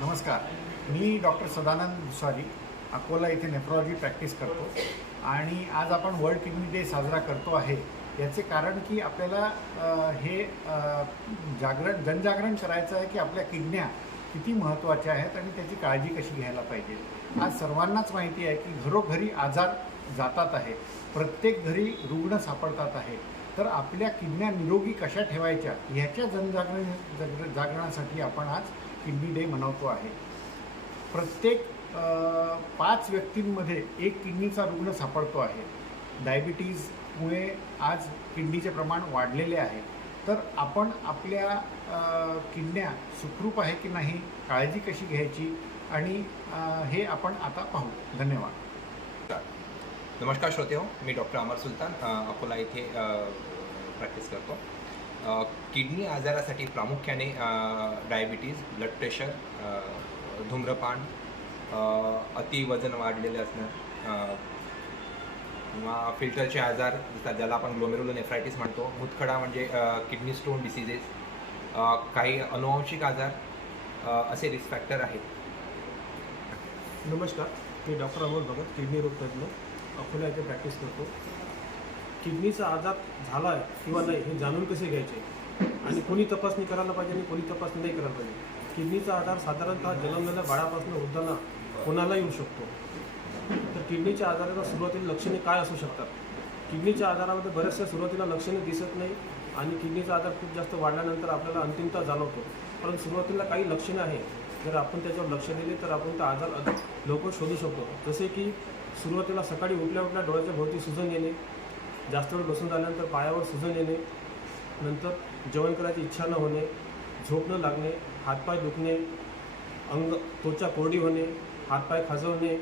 नमस्कार. मी डॉक्टर सदानंद दुसारी अकोला येथे nephrology practice करतो आणि आज आपण वर्ल्ड किडनी डे साजरा करतो आहे. याचे कारण की आपल्याला हे जनजागरण करायचं आहे की आपल्या किडन्या किती महत्त्वाच्या आहेत आणि त्याची काळजी कशी घ्यायला पाहिजे. आज सर्वांनाच माहिती आहे की घरोघरी आजार जातात आहे, प्रत्येक घरी रुग्ण सापडतात आहे. तर आपल्या किडन्या निरोगी कशा ठेवायच्या ह्याच्या जागरणासाठी आपण आज किडनी डे मनवतो आहे. प्रत्येक 5 व्यक्तींमध्ये एक किडनीचा रुग्ण सापडतो आहे. डायबिटीजमुळे आज किडनीचे प्रमाण वाढलेले आहे. तर आपण आपल्या किडन्या सुखरूप आहे की नाही, काळजी कशी घ्यायची आणि हे आपण आता पाहू. धन्यवाद. नमस्कार श्रोते हो, मी डॉक्टर अमर सुलतान अकोला येथे प्रॅक्टिस करतो. किडनी आजारासाठी प्रामुख्याने डायबिटीज, ब्लड प्रेशर, धूम्रपान, अति वजन वाढलेले असणं किंवा फिल्टरचे आजार ज्याला आपण ग्लोमेरुलोनेफ्रायटिस म्हणतो, मुतखडा म्हणजे किडनी स्टोन डिसीजेस, काही अनुवांशिक आजार असे रिस्क फॅक्टर आहेत. नमस्कार, मी डॉक्टर अमोल भगत, किडनी रोग तज्ज्ञ, अकोला येथे प्रॅक्टिस करतो. किडनीचा आजार झाला आहे किंवा नाही हे जाणून कसे घ्यायचे आणि कोणी तपासणी करायला पाहिजे आणि कोणी तपासणी नाही करायला पाहिजे. किडनीचा आजार साधारणतः जन्मलेल्या बाळापासून वृद्धांना कोणाला येऊ शकतो. तर किडनीच्या आजाराला सुरुवातीला लक्षणे काय असू शकतात? किडनीच्या आजारामध्ये बऱ्याचशा सुरुवातीला लक्षणे दिसत नाही आणि किडनीचा आजार खूप जास्त वाढल्यानंतर आपल्याला अंतिमतः जाणवतो. परंतु सुरुवातीला काही लक्षणे आहे, जर आपण त्याच्यावर लक्ष दिले तर आपण त्या आजार अधिक लवकर शोधू शकतो. जसे की सुरुवातीला सकाळी उठल्या उठल्या डोळ्याच्या भोवती सुजन येणे, जास्त वेळ बसून झाल्यानंतर पायावर सुजन येणे, नंतर जेवण करायची इच्छा न होणे, झोप न लागणे, हातपाय दुखणे, त्वचा कोरडी होणे, हातपाय खाजवणे,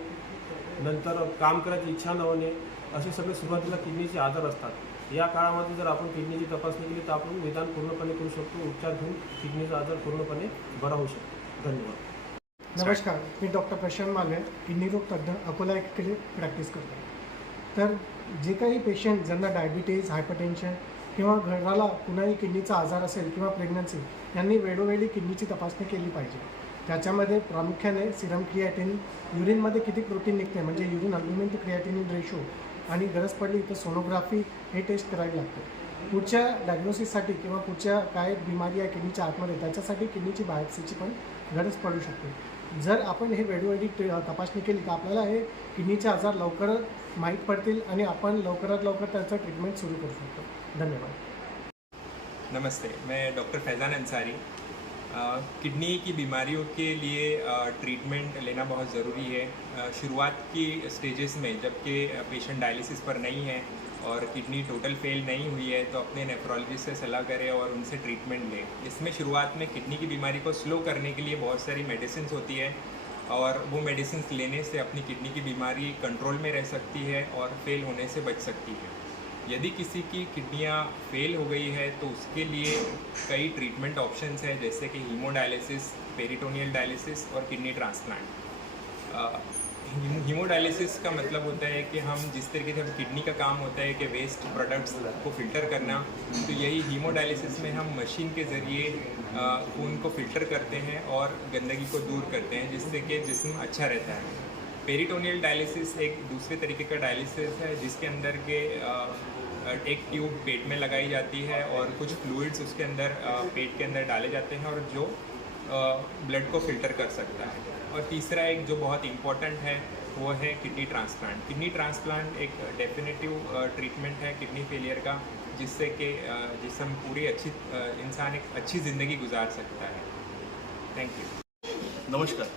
नंतर काम करायची इच्छा न होणे, असे सगळे सुरुवातीला किडनीचे आजार असतात. या काळामध्ये जर आपण किडनीची तपासणी केली तर आपण निदान पूर्णपणे करू शकतो. उपचार घेऊन किडनीचा आजार पूर्णपणे बरा होऊ शकतो. धन्यवाद. नमस्कार, मी डॉक्टर प्रशांत माले, किडनी रोग तज्ज्ञ, अकोला येथे प्रॅक्टिस करतो. तर जे काही पेशंट ज्यांना डायबिटीज, हायपरटेन्शन किंवा घराला कुणाही किडनीचा आजार असेल किंवा प्रेग्नन्सी, यांनी वेळोवेळी किडनीची तपासणी केली पाहिजे. त्याच्यामध्ये प्रामुख्याने सिरम क्रिएटिनिन, युरिनमध्ये किती प्रोटीन निघते म्हणजे urine albumin to creatinine ratio, आणि गरज पडली तर सोनोग्राफी हे टेस्ट करावी लागते. पुढच्या डायग्नोसिससाठी किंवा पुढच्या काय बिमारी आहे किडनीच्या आतमध्ये त्याच्यासाठी किडनीची बायोप्सीची पण गरज पडू शकते. जर आपण हे वेळोवेळी तपासणी केली तर आपल्याला हे किडनीचे आजार लवकर माहीत पडतील आणि आपण लवकरात लवकर त्याचं ट्रीटमेंट सुरू करू शकतो. धन्यवाद. नमस्ते, मैं डॉक्टर फैज़ान अंसारी। किडनी की बीमारियों के लिए ट्रीटमेंट लेना बहुत ज़रूरी है। शुरुआत की स्टेजेस में जबकि पेशेंट डायलिसिस पर नहीं है और किडनी टोटल फेल नहीं हुई है तो अपने नेफ्रोलॉजिस्ट से सलाह करें और उनसे ट्रीटमेंट लें। इसमें शुरुआत में किडनी की बीमारी को स्लो करने के लिए बहुत सारी मेडिसिन होती है और वो मेडिसिन लेने से अपनी किडनी की बीमारी कंट्रोल में रह सकती है और फेल होने से बच सकती है। यदि किसी की किडनियाँ फेल हो गई है तो उसके लिए कई ट्रीटमेंट ऑप्शंस हैं, जैसे कि हीमोडायलिसिस, पेरिटोनियल डायलिसिस और किडनी ट्रांसप्लांट। हीमोडायलिसिस का मतलब होता है कि हम जिस तरीके से किडनी का काम होता है कि वेस्ट प्रोडक्ट्स को फिल्टर करना, तो यही हीमोडायलिसिस में हम मशीन के ज़रिए खून को फिल्टर करते हैं और गंदगी को दूर करते हैं, जिससे कि जिस्म अच्छा रहता है। पेरिटोनियल डायलिसिस एक दूसरे तरीके का डायलिसिस है जिसके अंदर के एक ट्यूब पेट में लगाई जाती है और कुछ फ्लूइड्स उसके अंदर पेट के अंदर डाले जाते हैं और जो ब्लड को फिल्टर कर सकता है। और तीसरा एक जो बहुत इम्पॉर्टेंट है वो है किडनी ट्रांसप्लांट। किडनी ट्रांसप्लांट एक डेफिनेटिव ट्रीटमेंट है किडनी फेलियर का, जिससे कि जिसम पूरी इंसान एक अच्छी ज़िंदगी गुजार सकता है। Thank you. नमस्कार,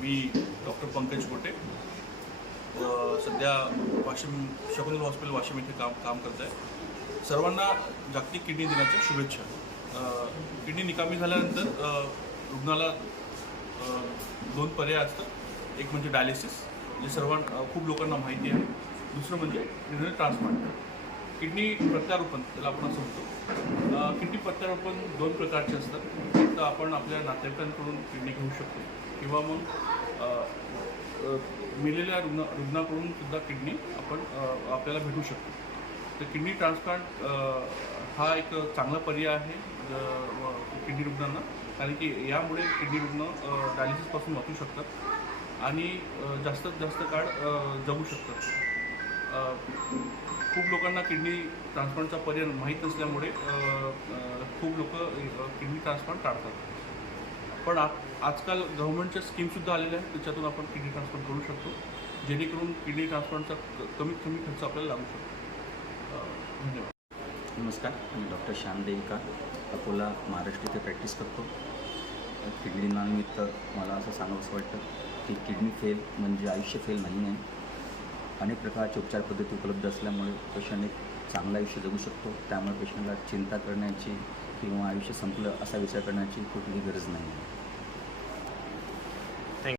मी डॉक्टर पंकज गोटे, सध्या वाशिम शकुंतला हॉस्पिटल वाशिम इथे काम करत आहे. सर्वांना जागतिक किडनी दिनाच्या शुभेच्छा. किडनी निकामी झाल्यानंतर रुग्णाला 2 पर्याय असतात. एक म्हणजे डायलिसिस, जे खूप लोकांना माहिती आहे. दुसरं म्हणजे किडनी ट्रान्सप्लांट, किडनी प्रत्यारोपण त्याला आपण असं म्हणतो. किडनी प्रत्यारोपण 2 प्रकारचे असतात. एक तर आपण आपल्या नातेवाईकांकडून किडनी घेऊ शकतो किंवा मग मेलेल्या रुग्णाकडून सुद्धा किडनी आपण आपल्याला भेटू शकतो. तर किडनी ट्रान्सप्लांट हा एक चांगला पर्याय आहे. किडनी रुग्णांना, कारण की यामुळे किडनी रुग्ण डायलिसिसपासून वाचू शकतात आणि जास्तीत जास्त काळ जगू शकतात. खूप लोकांना किडनी ट्रान्सप्लांटचा पर्याय माहीत नसल्यामुळे खूप लोक किडनी ट्रान्सप्लांट टाळतात. पण आजकाल गव्हर्नमेंटच्या स्कीमसुद्धा आलेल्या आहेत, त्याच्यातून आपण किडनी ट्रान्सप्लांट करू शकतो, जेणेकरून किडनी ट्रान्सप्लांटचा कमीत कमी खर्च आपल्याला लागू शकतो. धन्यवाद. नमस्कार, मी डॉक्टर श्याम देविका, अकोला, महाराष्ट्र इथे प्रॅक्टिस करतो. किडनी दानानिमित्त मला असं सांगावंसं वाटतं की किडनी फेल म्हणजे आयुष्य फेल नाही आहे. अनेक प्रकारच्या उपचार पद्धती उपलब्ध असल्यामुळे पेशंट एक चांगलं आयुष्य जगू शकतो. त्यामुळे पेशंटला चिंता करण्याची किंवा आयुष्य संपलं असा विचार करण्याची कुठलीही गरज नाही आहे.